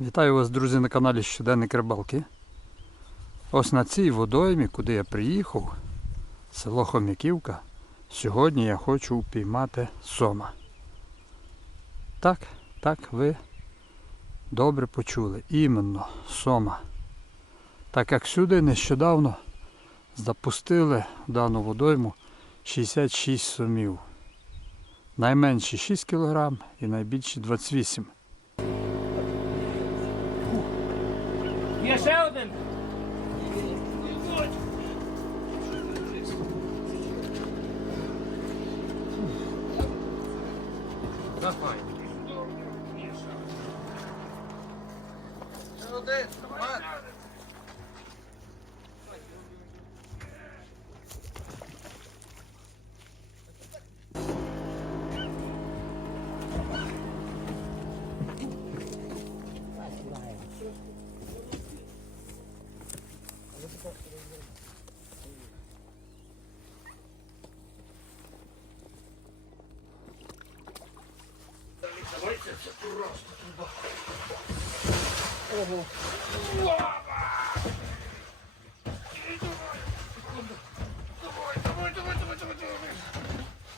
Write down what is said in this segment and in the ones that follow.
Вітаю вас, друзі, на каналі Щоденник Рибалки. Ось на цій водоймі, куди я приїхав, село Хомяківка, сьогодні я хочу упіймати сома. Так, так, ви добре почули. Іменно сома. Так як сюди нещодавно запустили дану водойму 66 сомів. Найменші 6 кг і найбільші 28 Є That's fine.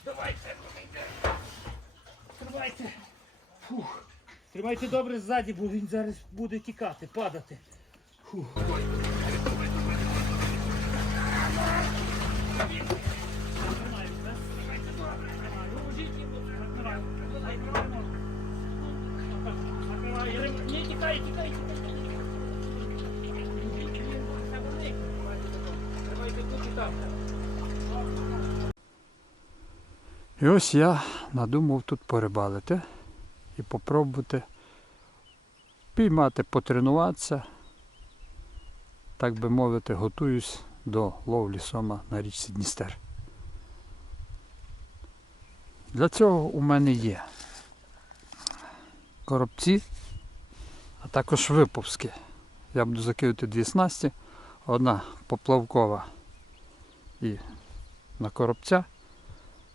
Давай. Тримайте. Фух. Тримайте добре ззаді, бо він зараз буде тікати, падати. Фух. І ось я надумав тут порибалити і попробувати піймати, потренуватися, так би мовити, готуюсь до ловлі сома на річці Дністер. Для цього у мене є коробці, а також виповзки. Я буду закидати дві снасті, одна поплавкова і на коробця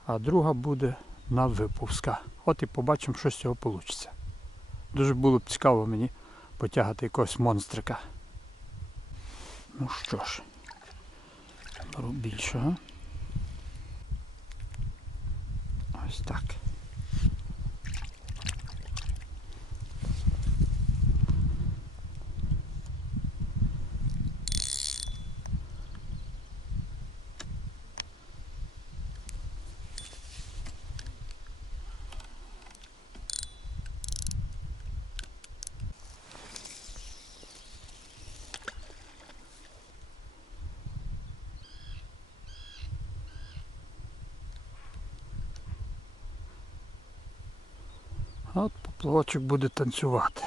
а друга буде на випуска. От і побачимо, що з цього вийде. Дуже було б цікаво мені потягати якогось монстрика. Ну що ж, беру більшого. Ось так. От поплавочок буде танцювати.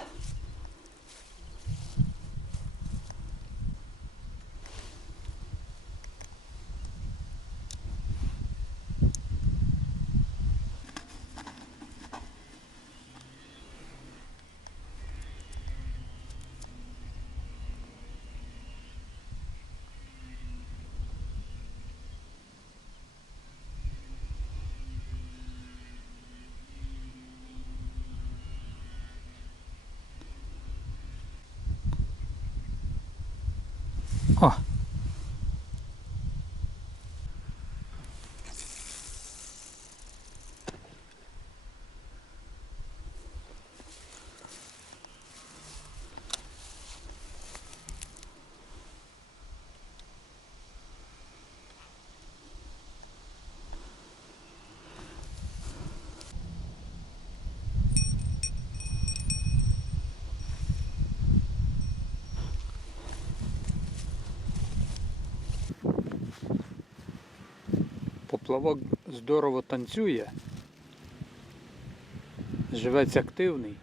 О! Поплавок здорово танцює. Живець активний.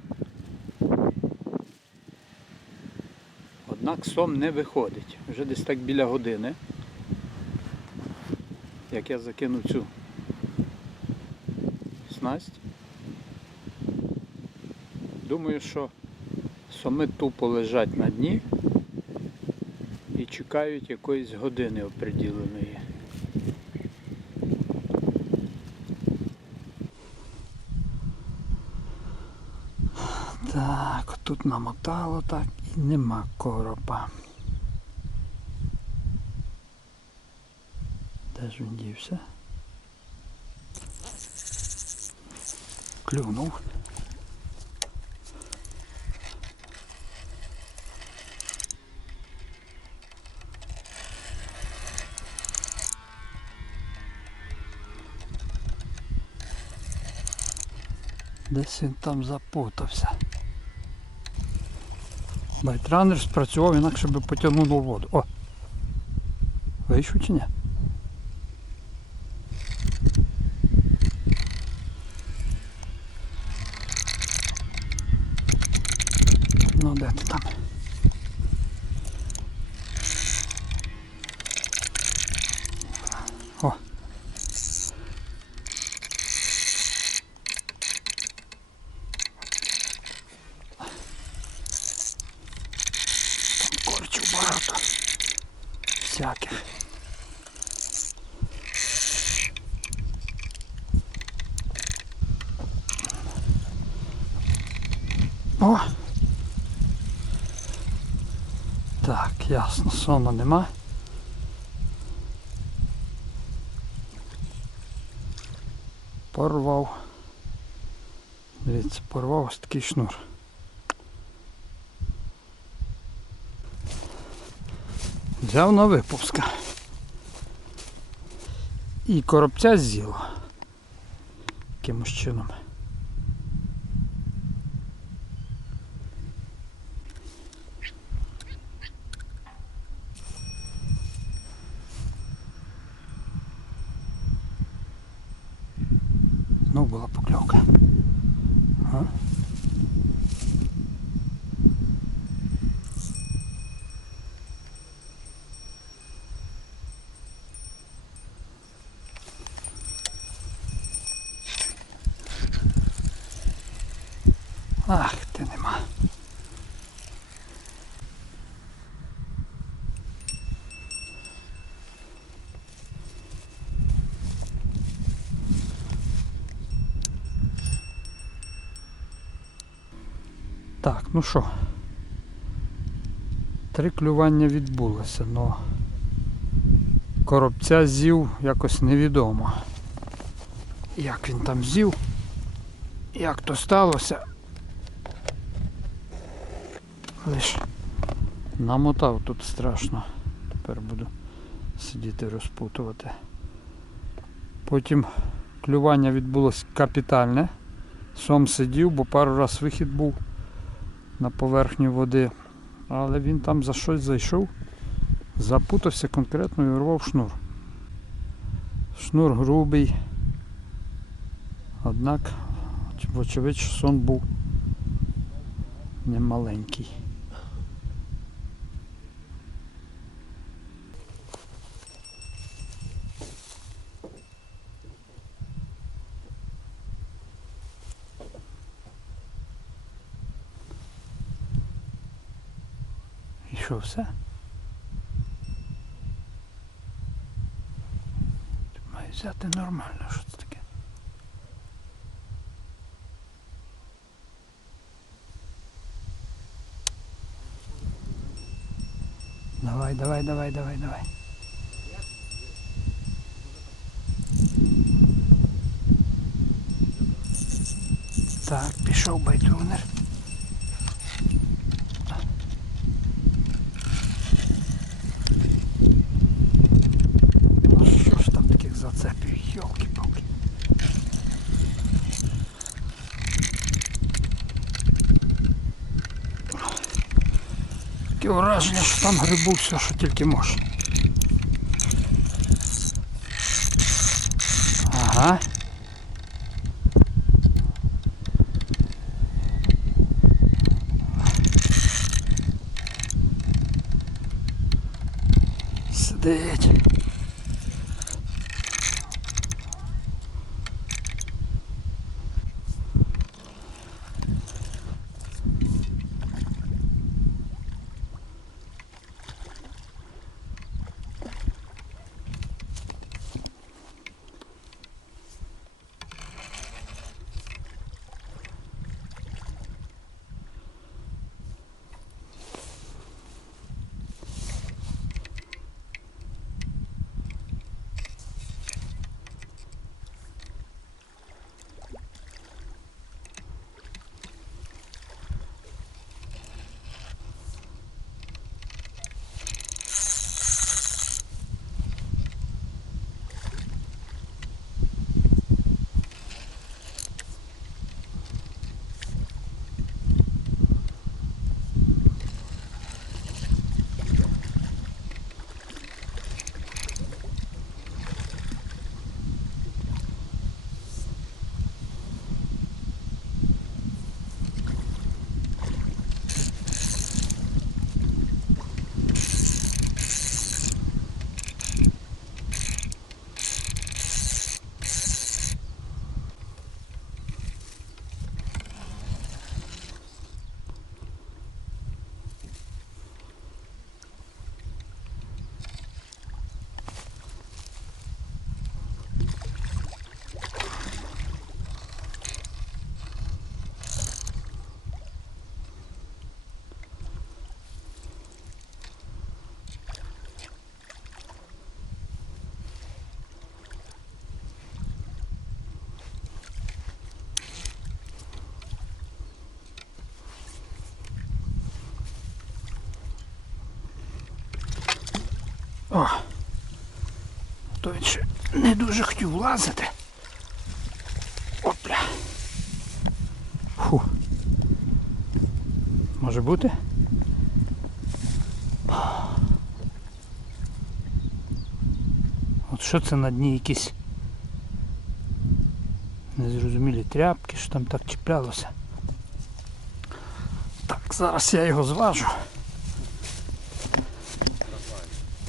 Однак сом не виходить. Вже десь так біля години. Як я закину цю снасть. Думаю, що соми тупо лежать на дні і чекають якоїсь години оприділеної. Так, намотало так і нема коропа. Де ж він дівся? Клюнув. Десь він там запутався. Байтранер спрацював, інакше би потягнуло воду. О! Вийшов чи ні? Ну де ти там? О! Там корчів багато. Всяких. О! Так, ясно, сома нема. Порвав. Дивіться, порвав ось такий шнур. Взяв на випуска. І коробця з'їло. Якимось чином. Ах, ти нема. Так, ну що. Три клювання відбулося, але коробця з'їв якось невідомо. Як він там з'їв, як то сталося. Лиш намотав тут страшно. Тепер буду сидіти розпутувати. Потім клювання відбулося капітальне. Сом сидів, бо пару раз вихід був на поверхню води. Але він там за щось зайшов, запутався конкретно і урвав шнур. Шнур грубий. Однак, вочевидь, сон був немаленький. Що все? Маю взяти нормально, що це таке. Давай, давай, давай, давай, давай. Так, пішов байтрунер. Таке враження, що там грибу все, що тільки може. Ага. Сидить. О! То він ще не дуже хотів влазити. Опля. Фу. Може бути? От що це на дні якісь незрозумілі тряпки, що там так чіплялося. Так, зараз я його зважу.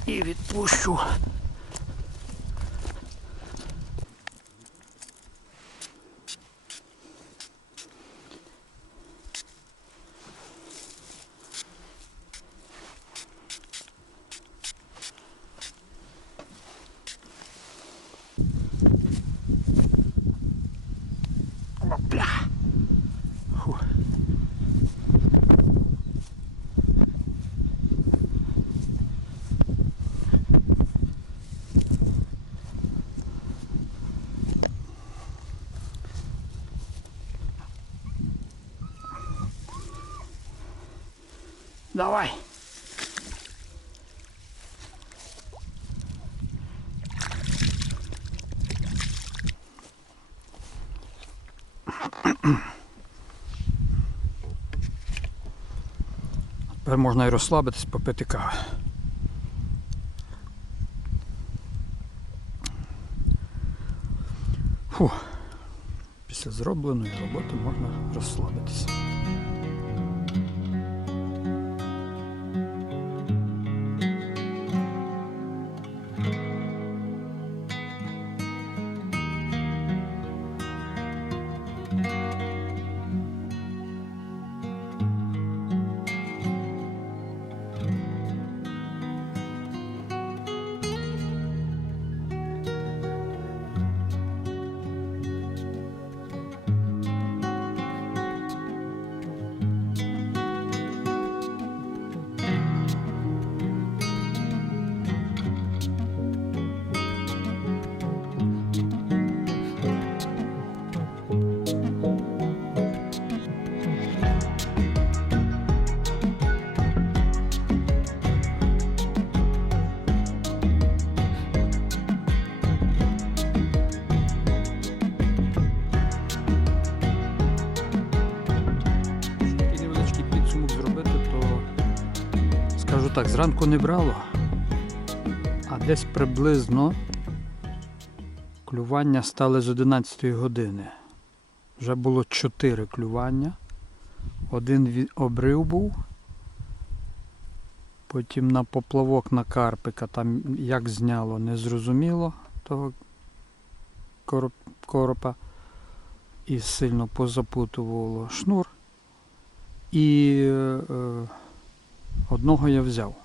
І відпущу. Опля. Фу. Давай. Тепер можна і розслабитись, попити кави. Фу. Після зробленої роботи можна розслабитися. Зранку не брало, а десь приблизно клювання стали з 11 години. Вже було 4 клювання. Один обрив був. Потім на поплавок на карпика, там як зняло, не зрозуміло того коропа. І сильно позапутувало шнур. І е, одного я взяв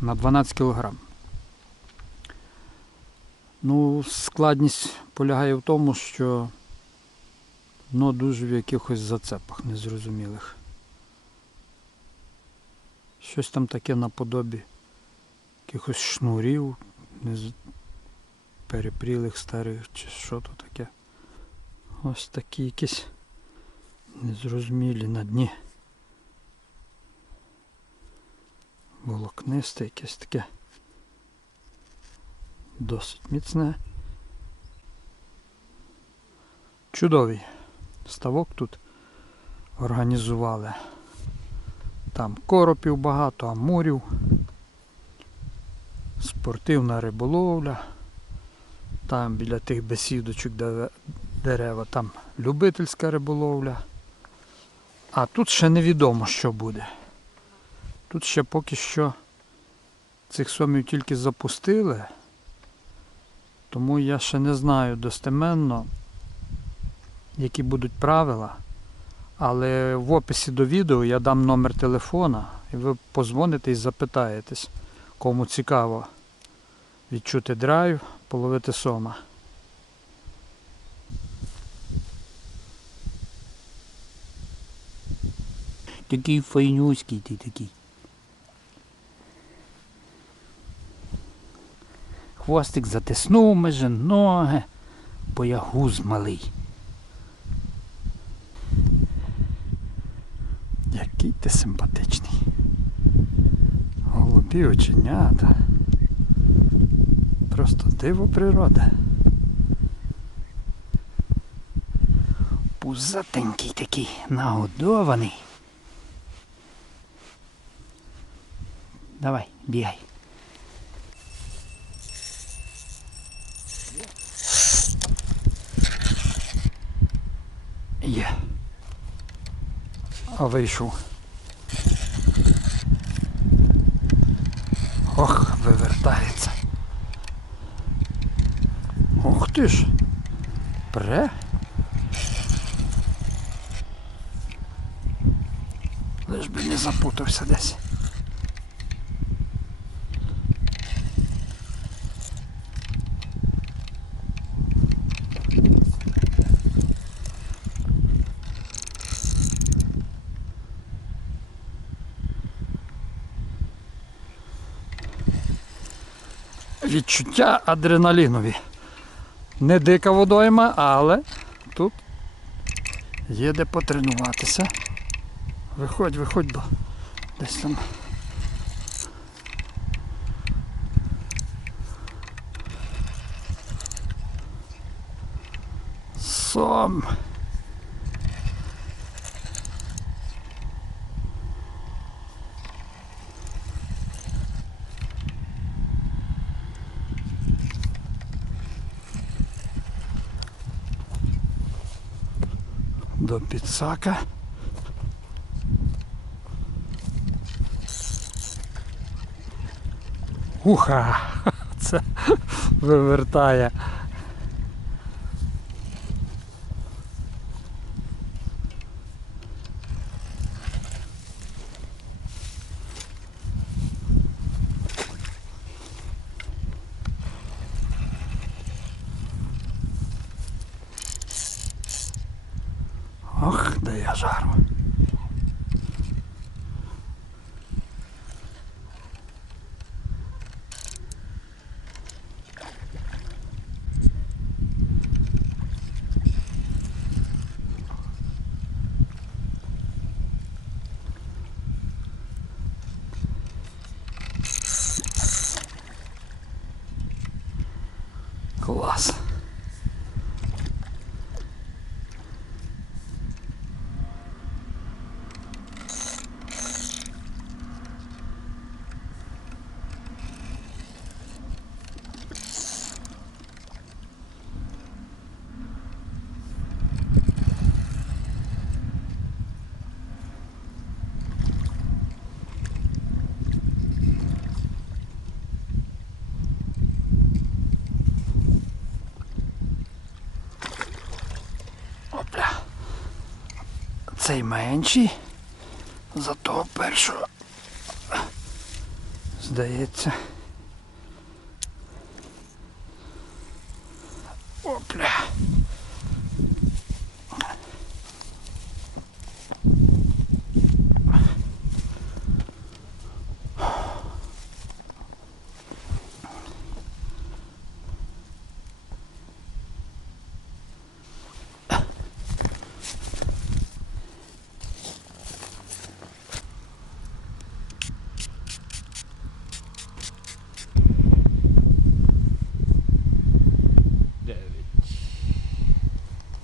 на 12 кг. Ну, складність полягає в тому, що дно дуже в якихось зацепах незрозумілих. Щось там таке наподобі якихось шнурів, перепрілих старих чи що то таке. Ось такі якісь незрозумілі на дні. Волокнисте якесь таке. Досить міцне. Чудовий ставок тут організували. Там коропів багато, амурів, спортивна риболовля. Там біля тих бесідочок дерева, там любительська риболовля. А тут ще невідомо, що буде. Тут ще поки що цих сомів тільки запустили, тому я ще не знаю достеменно, які будуть правила. Але в описі до відео я дам номер телефона, і ви позвоните і запитаєтесь, кому цікаво відчути драйв, половити сома. Такий файнюський ти такий. Хвостик затиснув меже ноги, боягуз малий. Який ти симпатичний. Голубі оченята. Просто диво природи. Пузатенький такий, нагодований. Давай, бігай. Є. А вийшов. Ох, вивертається. Ух ти ж. Пре. Лиш би не запутався десь. Відчуття адреналінові. Не дика водойма, але тут є де потренуватися. Виходь, виходь, бо десь там. Сом. До підсака. Уха! Це вивертає. was. Цей зато першого. Здається. Опля.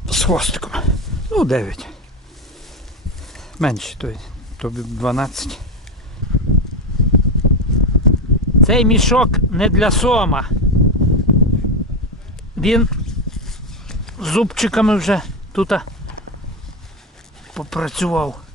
З хвостиком. Ну, 9. Менше, то, тобі 12. Цей мішок не для сома. Він зубчиками вже тут попрацював.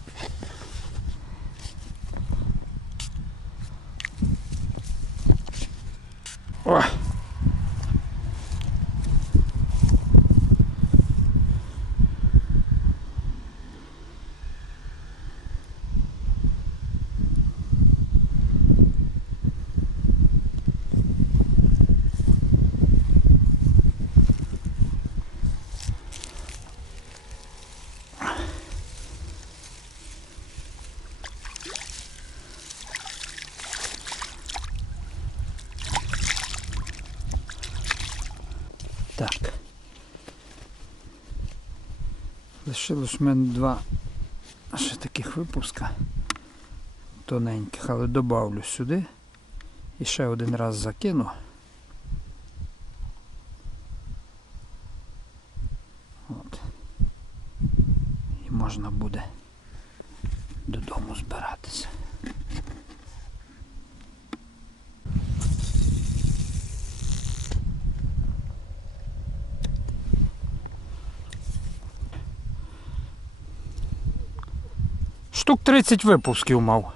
Лишилось в мене два ще таких випуска тоненьких, але додавлю сюди і ще один раз закину. От. І можна буде додому збиратися. Штук 30 випусків мав.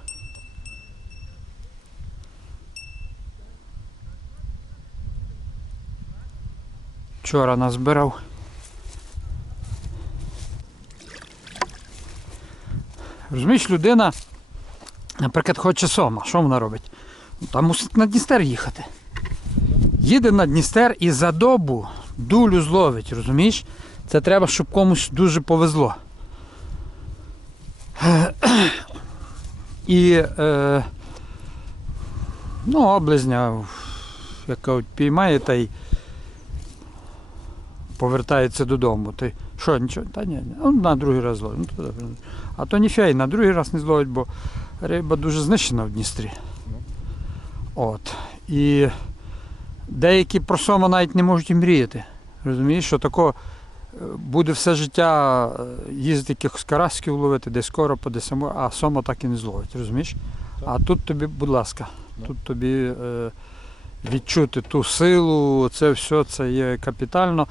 Вчора назбирав. Розумієш, людина, наприклад, хоче сома. Що вона робить? Там мусить на Дністер їхати. Їде на Дністер і за добу дулю зловить, розумієш? Це треба, щоб комусь дуже повезло. І е, ну, облизня, як кажуть, піймає та й повертається додому. Ти що, нічого? Та ні, ні. Ну, на другий раз зловить. Ну. А то ніфіга, і на другий раз не зловить, бо риба дуже знищена в Дністрі. От. І деякі про сома навіть не можуть і мріяти. Розумієш, що тако е, буде все життя е, їздити якихось карасків ловити, десь коропа, десь само, а сома так і не зловить, розумієш? А тут тобі, будь ласка, тут тобі е, відчути ту силу, це все це є капітально.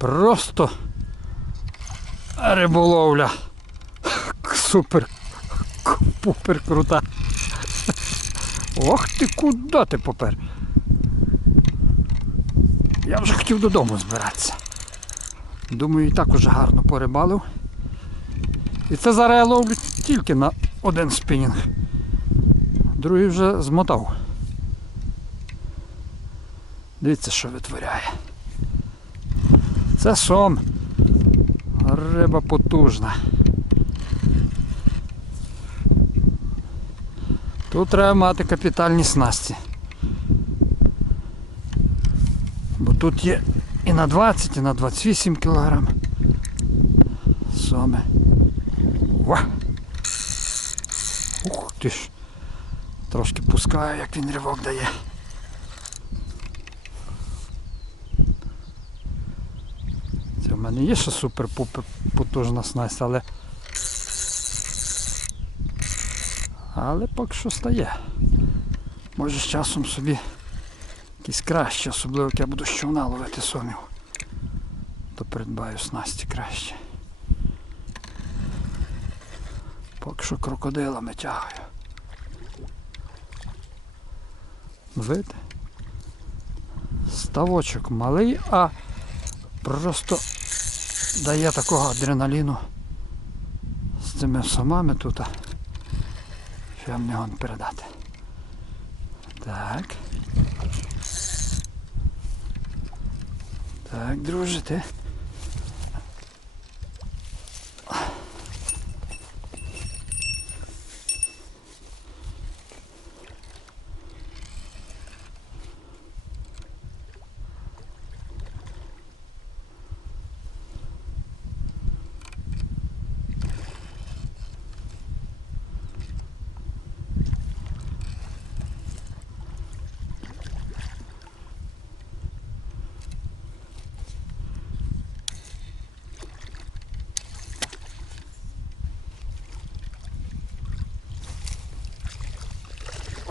Просто риболовля. Супер. Пупер крута. Ох ти куди ти попер? Я вже хотів додому збиратися. Думаю, і так уже гарно порибалив. І це зараз я ловлю тільки на один спінінг. Другий вже змотав. Дивіться, що витворяє. Це сом. Риба потужна. Тут треба мати капітальні снасті. Бо тут є і на 20, і на 28 кг. Соми. Ва! Ух ти ж. Трошки пускаю, як він ривок дає. В мене є ще супер-пупер потужна снасть, але. Але поки що стає. Може з часом собі якісь краще, особливо як я буду з ловити сомів. То придбаю снасті краще. Поки що крокодилами тягаю. Видите? Ставочок малий, а просто дає такого адреналіну з цими сумами тут. Що я вам не передати. Так. Так, друже, ти.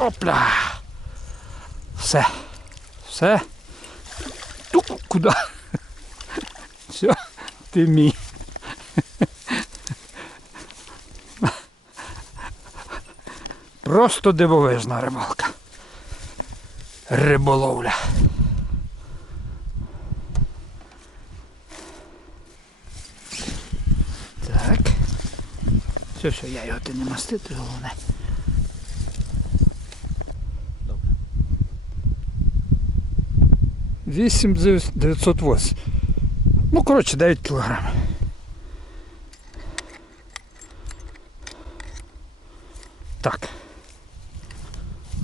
Опля! Все. Все. Ту, куди? Все, ти мій. Просто дивовижна рибалка. Риболовля. Так. Все, все, я його ти не мастити, головне. 8 908. Ну, коротше, 9 кілограм. Так.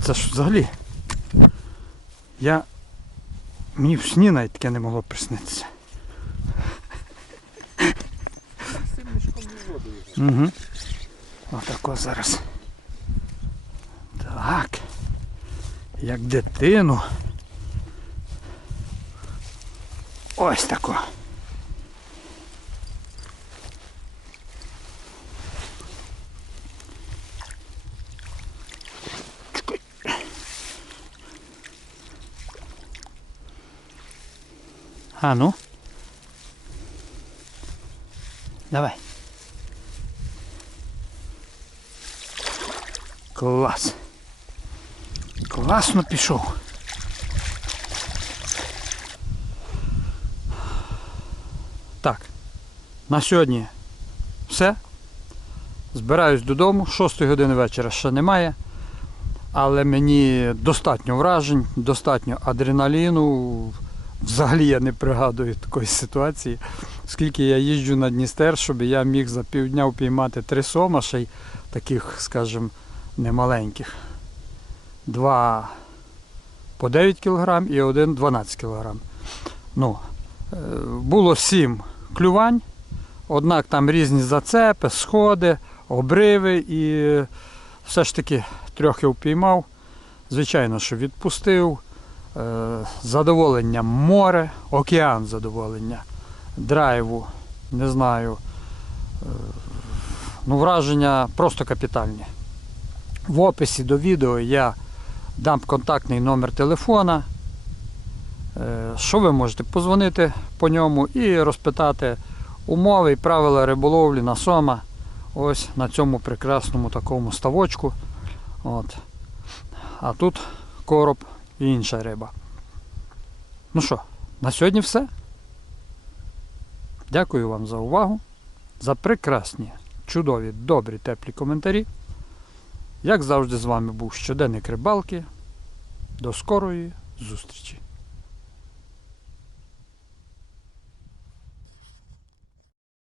Це ж взагалі. Я Мені в сні навіть таке не могло приснитися. Угу. Отако зараз. Так. Як дитину. Ось тако. А ну. Давай. Клас. Класно пішов. Так. На сьогодні все. Збираюсь додому. 6 години вечора ще немає. Але мені достатньо вражень, достатньо адреналіну. Взагалі я не пригадую такої ситуації. Скільки я їжджу на Дністер, щоб я міг за півдня впіймати три сома, ще й таких, скажімо, немаленьких. Два по 9 кг і один 12 кг. Ну, е, було сім клювань, однак там різні зацепи, сходи, обриви і все ж таки трохи впіймав. Звичайно, що відпустив. Е, Задоволення море, океан задоволення, драйву, не знаю. Е, Ну, враження просто капітальні. В описі до відео я дам контактний номер телефона, е, що ви можете позвонити по ньому і розпитати умови і правила риболовлі на сома. Ось на цьому прекрасному такому ставочку. От. А тут короб і інша риба. Ну що, на сьогодні все. Дякую вам за увагу, за прекрасні, чудові, добрі, теплі коментарі. Як завжди, з вами був щоденник рибалки. До скорої зустрічі!